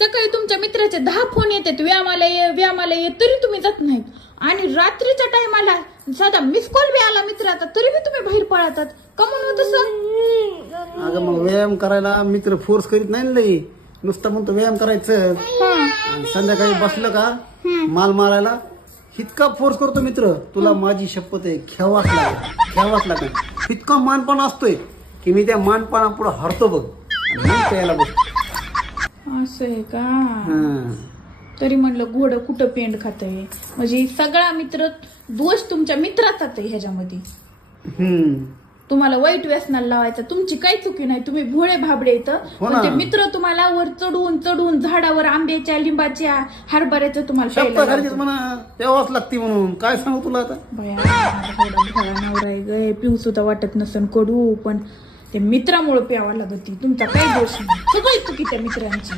सकाळी तुमच्या मित्राचे 10 फोन येतात, व्यायामाला ये, तरी तुम्ही जात नाहीत. आणि रात्रीच्या टायमाला साधा मिस कॉल बी आला मित्राचा तरी बी तुम्ही बाहेर पळतात. का म्हणून तसं? अगं मग व्यायाम करायला मित्र फोर्स करीत नाही लई, नुसतं म्हणतो व्यायाम करायचं. संध्याकाळी बसलं का माल मारायला इतका फोर्स करतो मित्र, तुला माझी शपथ आहे खेळवाच लागेल. इतका मानपण असतोय की मी त्या मानपणा पुढे हरतो बघ, प्यायला बसतो. असं आहे का? तरी म्हणलं घोडं कुठं पेंड खातंय. म्हणजे सगळा मित्र दोष तुमच्या मित्राचाच आहे ह्याच्यामध्ये. तुम्हाला वाईट व्यसनाला लावायचा तुमची काही चुकी नाही, तुम्ही भोळे भाबडे येतं. पण ते मित्र तुम्हाला वर चढून झाडावर आंब्याच्या, लिंबाच्या, हरभऱ्याचं तुम्हाला प्यावाच लागते म्हणून काय सांगू तुला आता. भोळा नवरा आहे ग, पिऊ सुद्धा वाटत नसन कडू, पण ते मित्रामुळे प्यावा लागती. तुमचा काही दोष नाही, सगळी चुकी त्या मित्रांची.